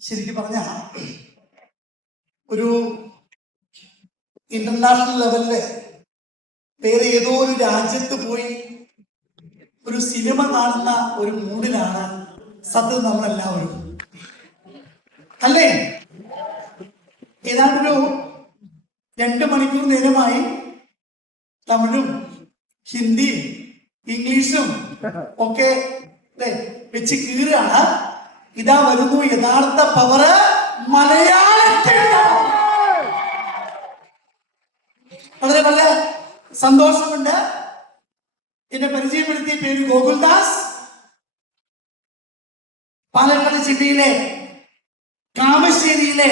ശരിക്കും പറഞ്ഞ ഒരു ഇന്റർനാഷണൽ ലെവലില് വേറെ ഏതോ ഒരു രാജ്യത്ത് പോയി ഒരു സിനിമ കാണുന്ന ഒരു മൂഡിലാണ് സത്യം നമ്മളെല്ലാവരും, അല്ലേ? ഏതാണ്ടൊരു 2 മണിക്കൂർ നേരമായി തമിഴും ഹിന്ദിയും ഇംഗ്ലീഷും ഒക്കെ വെച്ച് കീറുകയാണ്. ഇതാ വരുന്നു യഥാർത്ഥ പവറ് മലയാളത്തിൽ. വളരെ വളരെ സന്തോഷമുണ്ട്. എന്നെ പരിചയപ്പെടുത്തിയ പേര് ഗോകുൽദാസ്. പാലക്കാട് ജില്ലയിലെ കാമശ്ശേരിയിലെ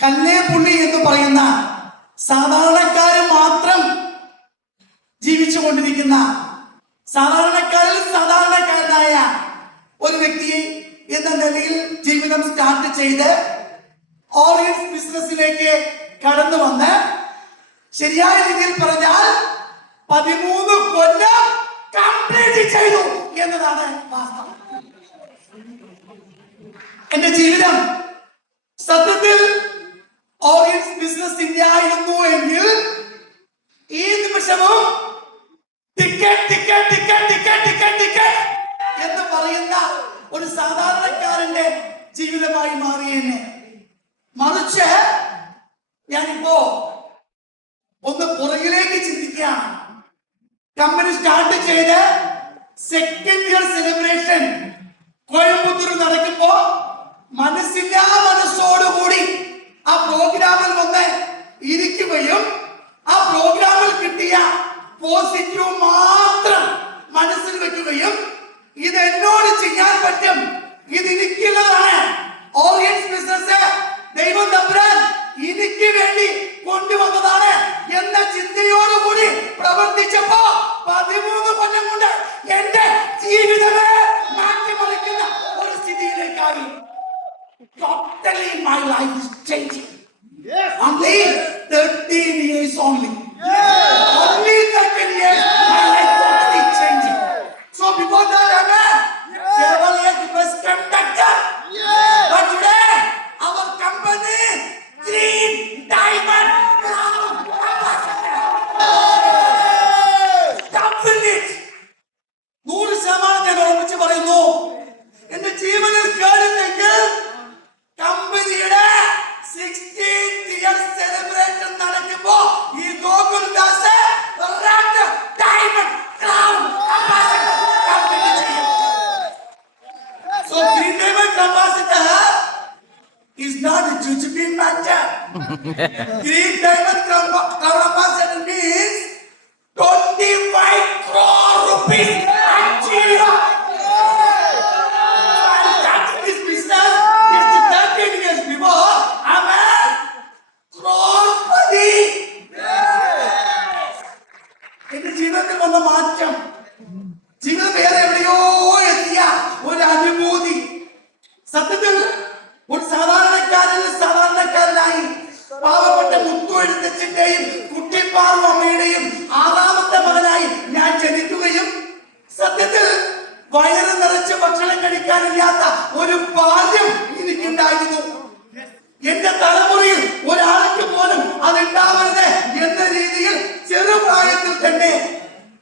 കല്ലേപ്പുള്ളി എന്ന് പറയുന്ന സാധാരണക്കാരൻ മാത്രം ജീവിച്ചുകൊണ്ടിരിക്കുന്ന സാധാരണക്കാരിൽ സാധാരണക്കാരനായ ഒരു വ്യക്തി എന്ന നിലയിൽ ജീവിതം സ്റ്റാർട്ട് ചെയ്ത് ഓറിയൻസ് ബിസിനസ്സിലേക്ക് കടന്നു വന്ന് ശരിയായ രീതിയിൽ പറഞ്ഞാൽ 13 കൊല്ലം കംപ്ലീറ്റ് ചെയ്തു എന്നതാണ് വാസ്തവം. എന്റെ ജീവിതം സത്യത്തിൽ ഓറിയൻസ് ബിസിനസ് ഇല്ലായിരുന്നു എങ്കിൽ ഈ നിമിഷവും ticket ticket ticket ticket ticket ticket എന്ന് പറയുന്ന ഒരു സാധാരണക്കാരന്റെ ജീവിതമായി മാറിയെന്നെ. മറിച്ച് ഞാനിപ്പോ ഒന്ന് പുറകിലേക്ക് ചിന്തിക്കുകയാണ്. കമ്പനി സ്റ്റാർട്ട് ചെയ്ത് സെക്കൻഡ് ഇയർ സെലിബ്രേഷൻ കോയമ്പത്തൂർ നടക്കുമ്പോ മനസ്സില്ലാ മനസ്സോടുകൂടി ആ പ്രോഗ്രാമിൽ വന്ന് ഇരിക്കുകയും ആ പ്രോഗ്രാമിൽ കിട്ടിയ പോസിറ്റീവ് മാത്രം മനസ്സിൽ വെക്കുകയും ഇത് എന്നോട് ചെയ്യാൻ പറ്റും, ഇത് എനിക്കുള്ളതാണ്, ഓറിയൻസ് ബിസിനസ് ദൈവം തമ്പുരാൻ എനിക്ക് വേണ്ടി കൊണ്ടുവന്നതാണ് എന്ന ചിന്തയോടുകൂടി പ്രവർത്തിച്ചപ്പോ 13 കൊല്ലം കൊണ്ട് എന്റെ ജീവിതമേ മാറ്റിമറിക്കുന്ന ഒരു സ്ഥിതിയിലേക്കായി. Totally my life is changing. Only 13 years only. Only 13 years my life totally changing. So before that I was a bus conductor. But today our company 3 diamond crown ambassador. Complete. 100% ഞാൻ ഉറപ്പിച്ച് പറയുന്നു, എന്റെ ജീവനിൽ കേടുണ്ടെങ്കിൽ കമ്പനിയുടെ 16th year സെലിബ്രേഷൻ നടക്കുമ്പോ ഈ Gokuldas diamond crown ambassador company ചെയ്യും. So green diamond ambassador is not a jujube matter. Green diamond crown ambassador means 25 crore rupees achieved. എന്റെ ജീവിതത്തിൽ വന്ന മാറ്റം, ജീവിതം വേറെ എവിടെയോ എത്തിയ ഒരു അനുഭൂതി. സത്യത്തിൽ ഒരു സാധാരണക്കാരനായി പാവപ്പെട്ട മുത്തുഎഴുത്തച്ഛന്റെയും കുട്ടിപ്പാറു അമ്മയുടെയും 6ാമത്തെ മകനായി ഞാൻ ജനിക്കുകയും സത്യത്തിൽ വയറ് നിറച്ച് ഭക്ഷണം കഴിക്കാനില്ലാത്ത ഒരു ബാല്യം എനിക്കുണ്ടായിരുന്നു. എന്റെ തലമുറയിൽ ഒരാൾക്ക് പോലും അതുണ്ടാവരുത് എന്ന രീതിയിൽ ചെറുപ്രായത്തിൽ തന്നെ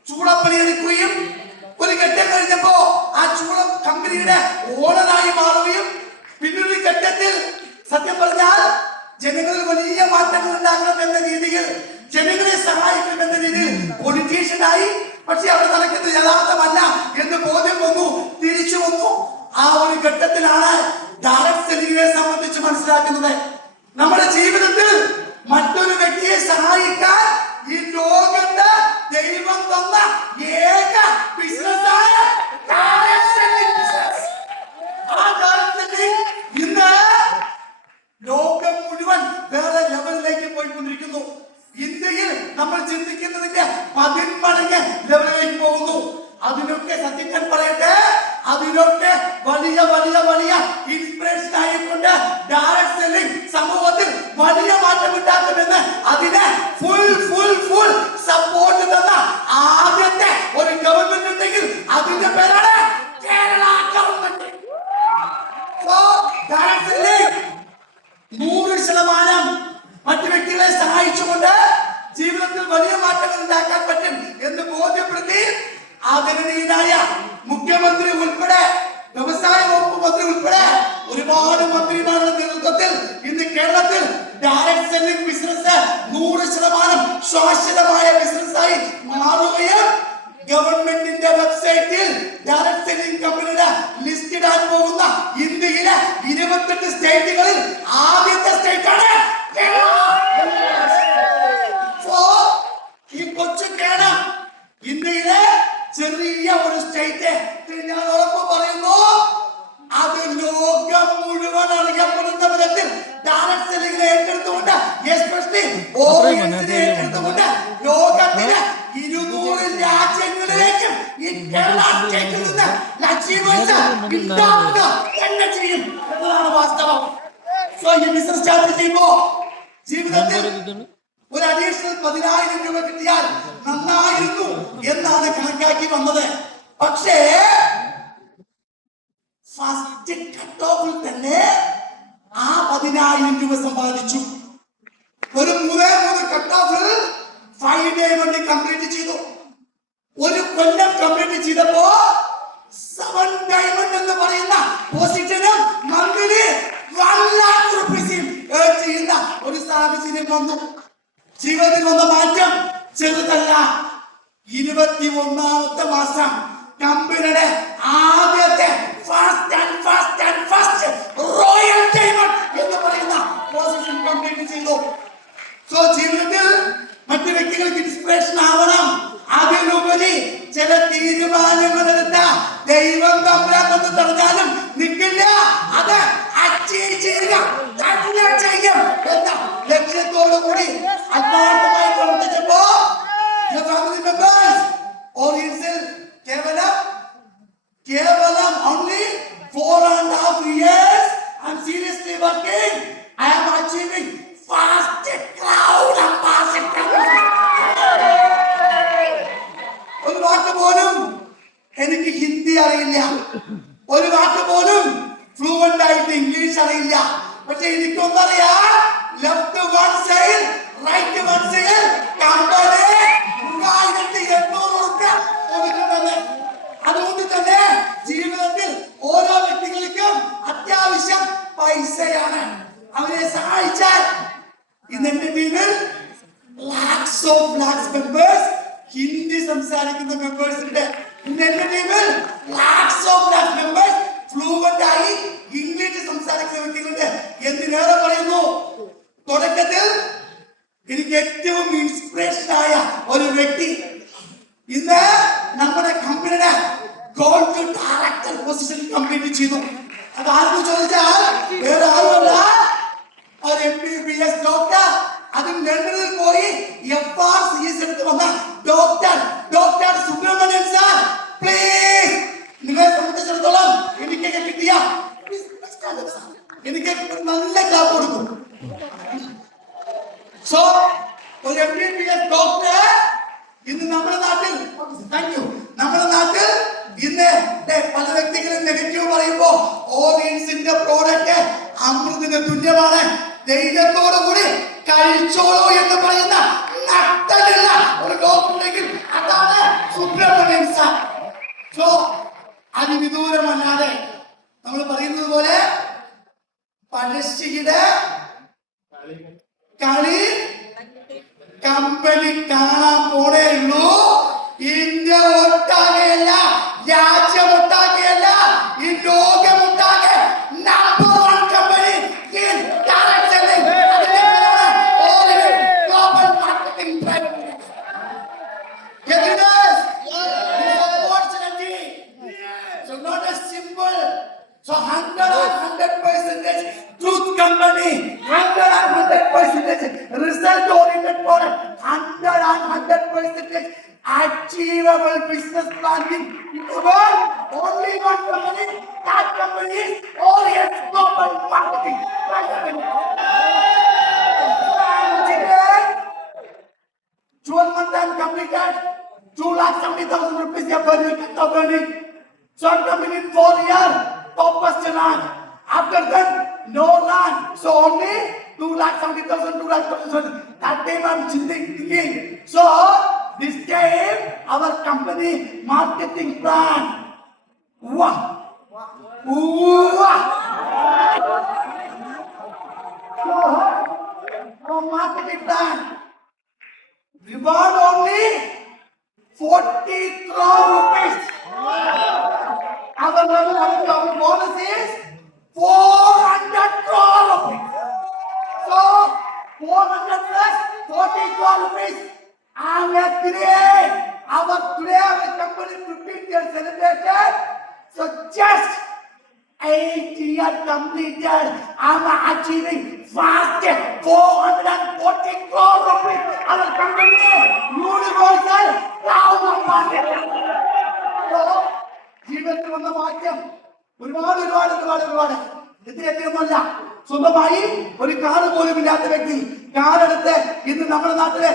ചൂളപ്പണി എടുക്കുകയും ഒരു ഘട്ടം കഴിഞ്ഞപ്പോ ആ ചൂളം കമ്പനിയുടെ ഓണറായി മാറുകയും പിന്നൊരു ഘട്ടത്തിൽ സത്യം പറഞ്ഞാൽ ജനങ്ങളിൽ വലിയ മാറ്റങ്ങൾ ഉണ്ടാക്കണം എന്ന രീതിയിൽ, ജനങ്ങളെ സഹായിക്കണം എന്ന രീതിയിൽ പൊളിറ്റീഷ്യനായി. പക്ഷെ അവിടെ നടക്കുന്നത് യഥാർത്ഥമല്ല എന്ന് ബോധ്യം വന്നു, തിരിച്ചു വന്നു. ആ ഒരു ഘട്ടത്തിലാണ് ഡയറക്ട് സെല്ലിങ്ങിനെ സംബന്ധിച്ച് മനസ്സിലാക്കുന്നത്. നമ്മുടെ ജീവിതത്തിൽ മറ്റൊരു വ്യക്തിയെ സഹായിക്കാൻ ഈ ലോകത്ത് ദൈവം തന്ന ഏക ബിസിനസ്സായ ഡയറക്ട് സെല്ലിംഗ് ബിസിനസ്. ആ ഡയറക്ട് സെല്ലിംഗ് ഇന്ന് ലോകം മുഴുവൻ വേറെ ലെവലിലേക്ക് പോയിക്കൊണ്ടിരിക്കുന്നു. ഇന്ത്യയിൽ നമ്മൾ ചിന്തിക്കുന്നതിന്റെ 10 മടങ്ങ് ലെവലിലേക്ക് പോകുന്നു. അതിനൊക്കെ സത്യം ഞാൻ പറയട്ടെ, അതിനൊക്കെ വലിയ വലിയ വലിയ ഇൻസ്പിറേഷൻ ആയിക്കൊണ്ട് ഡയറക്ട് സെല്ലിംഗ് സമൂഹത്തിൽ വലിയ മാറ്റം ഉണ്ടാക്കുമെന്ന് അതിനെ ഫുൾ ഫുൾ ഫുൾ സപ്പോർട്ട് തന്ന ആദ്യത്തെ ഒരു ഗവൺമെന്റ് ഉണ്ടെങ്കിൽ അതിന്റെ പേരാണ് ആദരണീയനായ മുഖ്യമന്ത്രി ഉൾപ്പെടെ വ്യവസായ വകുപ്പ് മന്ത്രി ഉൾപ്പെടെ ഒരുപാട് മന്ത്രിമാരുടെ നേതൃത്വത്തിൽ ഇന്ന് കേരളത്തിൽ ഡയറക്ട് സെല്ലിംഗ് ബിസിനസ് 100% ശാശ്വതമായ ബിസിനസ്സായി മാറുകയും ഗവൺമെന്റിന്റെ വെബ്സൈറ്റിൽ ഡയറക്ട് സെല്ലിംഗ് കമ്പനിയുടെ ലിസ്റ്റ് ഇടാൻ പോകുന്ന ഇന്ത്യയിലെ 28 സ്റ്റേറ്റുകളിൽ ആദ്യത്തെ സ്റ്റേറ്റ് ആണ് ഈ കൊച്ചു കേരളം. ഇന്ത്യയിലെ ചെറിയ ഒരു സ്റ്റേറ്റ് ഞാൻ ഉറപ്പ് പറയുന്നു, അത് ലോകം മുഴുവൻ അറിയപ്പെടുന്ന വിധത്തിൽ ഡയറക്ട് സെല്ലിംഗിനെ ഏറ്റെടുത്തുകൊണ്ട് എസ്പെഷ്യലി ഓറിയന്റിനെ ഏറ്റെടുത്തുകൊണ്ട് ലോകത്തിലെ 200 രാജ്യങ്ങളിലേക്കും ഈ കേരള സ്റ്റേറ്റിൽ നിന്ന് അച്ചീവേഴ്സ് ഉണ്ടാവുക തന്നെ ചെയ്യും എന്നതാണ് വാസ്തവം. സോ ഈ ബിസിനസ് സ്റ്റാർട്ട് ചെയ്യുമ്പോൾ ജീവിതത്തിൽ ഒരു അഡീഷണൽ 10,000 രൂപ കിട്ടിയാൽ നന്നായിരുന്നു എന്നാണ് കണക്കാക്കി വന്നത്. പക്ഷേ ഫസ്റ്റ് കട്ട് ഓഫിൽ തന്നെ ആ 10,000 രൂപ സമ്പാദിച്ചു. ഒരു 3 കട്ട് ഓഫിൽ 5 ഡയമണ്ട് കംപ്ലീറ്റ് ചെയ്തു. ഒരു കൊല്ലം കംപ്ലീറ്റ് ചെയ്തപ്പോ 7 ഡയമണ്ട് എന്ന് പറയുന്ന പൊസിഷനും മന്ത്ലി 1 lakh rupees ചെയ്യുന്ന ഒരു സാഹചര്യം വന്നു. ജീവിതത്തിൽ വന്ന മാറ്റം ചെറുതല്ല. 21ാമത്തെ മാസം കമ്പനിയുടെ ആദ്യത്തെ ഫസ്റ്റ് റോയൽ ഡയമണ്ട് എന്ന് പറയുന്ന പൊസിഷൻ കംപ്ലീറ്റ് ചെയ്തു. സോ ജീവിതത്തിൽ മറ്റു വ്യക്തികൾക്ക് ഇൻസ്പിറേഷൻ ആവണം. അതിലുപരി ചില തീരുമാനങ്ങൾ എടുത്ത ദൈവം തമ്പുരാൻ എന്ന് പറഞ്ഞാലും നിൽക്കില്ല, അത് അച്ചീവ് ചെയ്യുക ചെയ്യും എന്ന ലക്ഷ്യത്തോടു കൂടി ആത്മാർത്ഥമായി പ്രവർത്തിച്ചപ്പോ ഫാമിലി മെമ്പേഴ്സ് ഓറിയൻസിൽ കേവലം only 4.5 years I'm seriously working. I am achieving fast cloud ambassador. ഒരു വാക്ക് പോലും എനിക്ക് ഹിന്ദി അറിയില്ല, ഒരു വാക്ക് പോലും ഫ്ലുവന്റ് ആയിട്ട് ഇംഗ്ലീഷ് അറിയില്ല. പക്ഷെ എനിക്കൊന്നറിയാം, left one side right one side company 1800 രൂപ കൊടുക്കുമെന്ന്. അതുകൊണ്ട് തന്നെ ജീവിതത്തിൽ ഓരോ വ്യക്തികൾക്കും അത്യാവശ്യം പൈസയാണ്. അവരെ സഹായിച്ചാൽ ഇന്ന് എന്റെ ടീമിൽ lakhs മെമ്പേഴ്സ് ഹിന്ദി സംസാരിക്കുന്ന മെമ്പേഴ്സ് ഉണ്ട്. ഇന്ന് എന്റെ ടീമിൽ lakhs മെമ്പേഴ്സ് ഫ്ലുവന്റ് ആയി ഇംഗ്ലീഷ് സംസാരിക്കുന്ന വ്യക്തികളുണ്ട്. എന്തിനേറെ പറയുന്നു, തുടക്കത്തിൽ എനിക്ക് ഏറ്റവും ഇൻസ്പിറേഷൻ ആയ ഒരു വ്യക്തി ഇന്ന് നമ്മുടെ കമ്പനിയുടെ ഗോൾഡ് ഡയറക്ടർ പൊസിഷൻ കംപ്ലീറ്റ് ചെയ്തു. അത് ആർക്കും ചോദിച്ചാൽ വേറെ ആരുമല്ല, ഒരു MBBS ഡോക്ടർ, അതും ലണ്ടനിൽ പോയി FRCS എടുത്ത് വന്ന ഡോക്ടർ സുബ്രഹ്മണ്യൻ സാർ. പ്ലീസ് നിങ്ങളെ സംബന്ധിച്ചിടത്തോളം എനിക്കൊക്കെ കിട്ടിയ എനിക്ക് നല്ല ക്ലാപ്പ് കൊടുക്കും. സോ ഒരു MBBS ഡോക്ടർ ഇന്ന് നമ്മുടെ നാട്ടിൽ ഇന്ന് പല വ്യക്തികളും നെഗറ്റീവ് പറയുമ്പോ ഓറിയൻസിന്റെ പ്രോഡക്റ്റ് അമൃതിന് തുല്യമാണ്, ധൈര്യത്തോടു കൂടി കഴിച്ചോളൂ എന്ന് പറയുന്ന നട്ടലുള്ള ഒരു ഡോക്ടറുണ്ടെങ്കിൽ അതാണ് സുബ്രഹ്മണ്യൻ സാർ. സോ അതിവിദൂരമല്ലാതെ നമ്മൾ പറയുന്നത് പോലെ പഴശ്ശിയുടെ കളി കമ്പനി കാണാൻ പോണേ ഉള്ളൂ. ഇന്ത്യ ഒട്ടാകെയല്ല, രാജ്യമൊട്ടാകെയല്ല, ഈ ലോകമൊട്ടാകെ നമ്പർ 1 കമ്പനി ഡയറക്ട് സെല്ലിംഗ്. അതിന്റെ പേരാണ് orient global marketing private limited. Opportunity. So not a symbol. So 100% truth company, 100% result oriented product, 100% achievable business planning. Only one company, that company is Orient Global Marketing. 12 months time completed, 2,70,000 rupees earning. Short company in 4 years, top question rank. After that, no rank. So only 2,70,000, 2,70,000. That time I'm thinking. So This time, our company marketing plan. Wow. Wow. So, our marketing plan. Reward only 40 crore rupees. Our level, our bonus is 400 crore rupees. So, 400 plus 40 crore rupees. And today, our company 15-year celebration. So, just 8 years completed. I'm achieving fast 440 crore rupees. Our company, universal cloud market. So, ജീവിതത്തിൽ വന്ന മാറ്റം ഒരുപാട് എത്തിയൊന്നുമല്ല. സ്വന്തമായി ഒരു car പോലും ഇല്ലാത്ത വ്യക്തി കാറെടുത്ത് ഇന്ന് നമ്മുടെ നാട്ടിലെ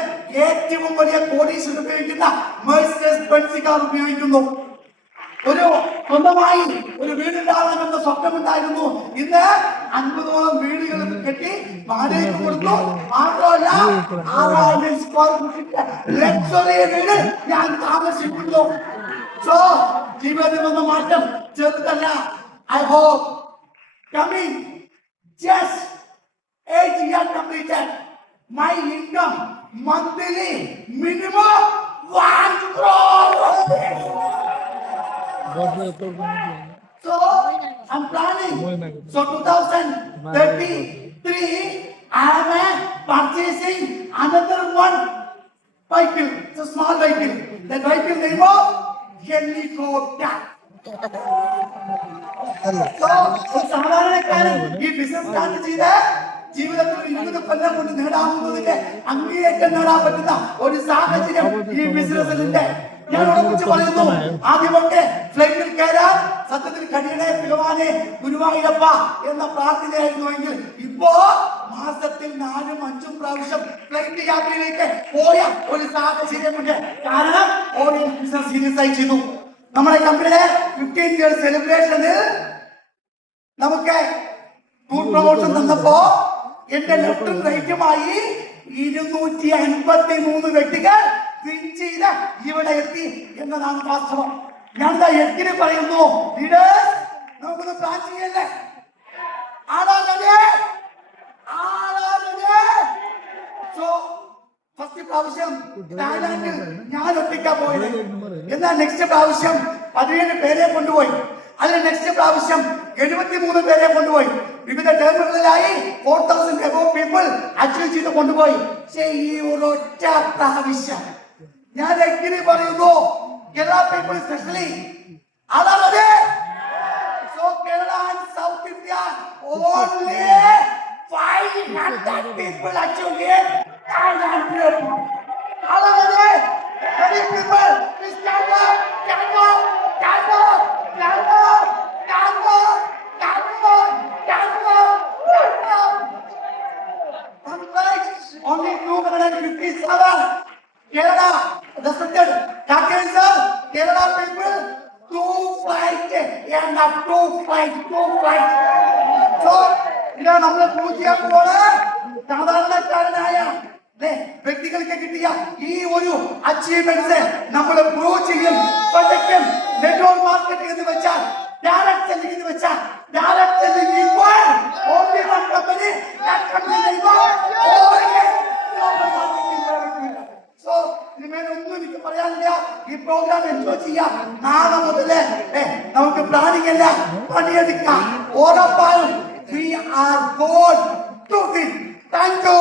ഏറ്റവും വലിയ കോടീശ്വരൻ ഉപയോഗിക്കുന്ന മെഴ്സിഡസ് ബെൻസ് കാർ ഉപയോഗിക്കുന്നു. ഒരു സ്വന്തമായി ഒരു വീടുണ്ടാകണമെന്ന സ്വപ്നമുണ്ടായിരുന്നു. ഇന്ന് 50ഓളം വീടുകൾ കെട്ടി വാടകയ്ക്ക് കൊടുത്തു. മാത്രമല്ല 6000 സ്ക്വയർ ഫീറ്റിന്റെ ലക്ഷറി വീട് ഞാൻ താമസിക്കുന്നു. So, ജീവിതത്തിൽ വന്ന മാറ്റം ചെറുതല്ല. I hope coming just 8 years completed, my income monthly minimum 1 crore. So, I'm planning. So, 2033, I am purchasing another one vehicle. It's a small vehicle. That vehicle name of helicopter. So, സാധാരണക്കാരൻ ഈ business start ചെയ്ത് ജീവിതത്തിൽ 20 കൊല്ലം കൊണ്ട് നേടാവുന്നതിന്റെ അങ്ങേയറ്റം നേടാൻ പറ്റുന്ന ഒരു സാഹചര്യം ഈ ബിസിനസ്സിലുണ്ട്. ഞാൻ ഉറപ്പിച്ച് പറയുന്നു, ആദ്യമൊക്കെ ഫ്ലൈറ്റിൽ കയറാൻ സത്യത്തിൽ കഴിയണേ ഭഗവാനെ ഗുരുവായൂരപ്പ എന്ന പ്രാർത്ഥനയായിരുന്നുവെങ്കിൽ ഇപ്പോ മാസത്തിൽ 4-5 പ്രാവശ്യം ഫ്ലൈറ്റ് യാത്രയിലേക്ക് പോയ ഒരു സാഹചര്യമുണ്ട്. കാരണം ഓറിയന്റ് ബിസിനസ് സീരിയസ് ആയി ചെയ്തു. നമ്മുടെ കമ്പനിയുടെ 15 ഇയർ സെലിബ്രേഷനിൽ നമുക്ക് ടൂർ പ്രൊമോഷൻ തന്നപ്പോ എന്റെ ലെഫ്റ്റും റൈറ്റുമായി 253 വ്യക്തികൾ ചെയ്ത് ഇവിടെ എത്തി എന്നതാണ് വാസ്തവം. ഞാൻ എത്തിന് പറയുന്നു, ലീഡേഴ്സ് നമുക്കൊന്ന് പ്ലാൻ ചെയ്യല്ലേ? സോ ഫസ്റ്റ് പ്രാവശ്യം തായ്ലാൻഡിൽ ഞാൻ ഒറ്റയ്ക്കാ പോയത്. എന്നാൽ നെക്സ്റ്റ് പ്രാവശ്യം 17 പേരെ കൊണ്ടുപോയി. അതിന് നെക്സ്റ്റ് പ്രാവശ്യം 73 പേരെ കൊണ്ടുപോയി. വിവിധ ടേമുകളിലായി 4000 above people അച്ചീവ് ചെയ്ത് കൊണ്ടുപോയി. പക്ഷേ ഈ ഒരൊറ്റ പ്രാവശ്യം ഞാൻ എങ്ങനെ പറയുന്നു, കേരള പീപ്പിൾ സ്പെഷ്യലി അതായത് so Kerala and south India only 500 people achieve it. അതായത് many people is stand up. Only 257 Kerala respected Kakari sir, Kerala people 2 flights and up 2 flights. So ഇതാ നമ്മൾ പ്രൂവ് ചെയ്യാൻ പോവാണ്. സാധാരണക്കാരനായ വ്യക്തികൾക്ക് കിട്ടിയ ഈ ഒരു അച്ചീവ്മെന്റ്സ് നമ്മൾ പ്രൂവ് ചെയ്യും. പ്രൊജക്റ്റും നെറ്റ്വർക്ക് മാർക്കറ്റിംഗ് എന്ന് വെച്ചാൽ ഡയറക്റ്റ് സെല്ലിംഗ് എന്ന് വെച്ചാൽ direct selling equal only one company that company so ഒന്നും എനിക്ക് പറയാനില്ല. ഈ പ്രോഗ്രാം എൻജോയ് ചെയ്യാം. നാളെ മുതല് നമുക്ക് പ്ലാനിങ് അല്ല, പണിയെടുക്കാം. ഉറപ്പായും we are going to win. Thank you.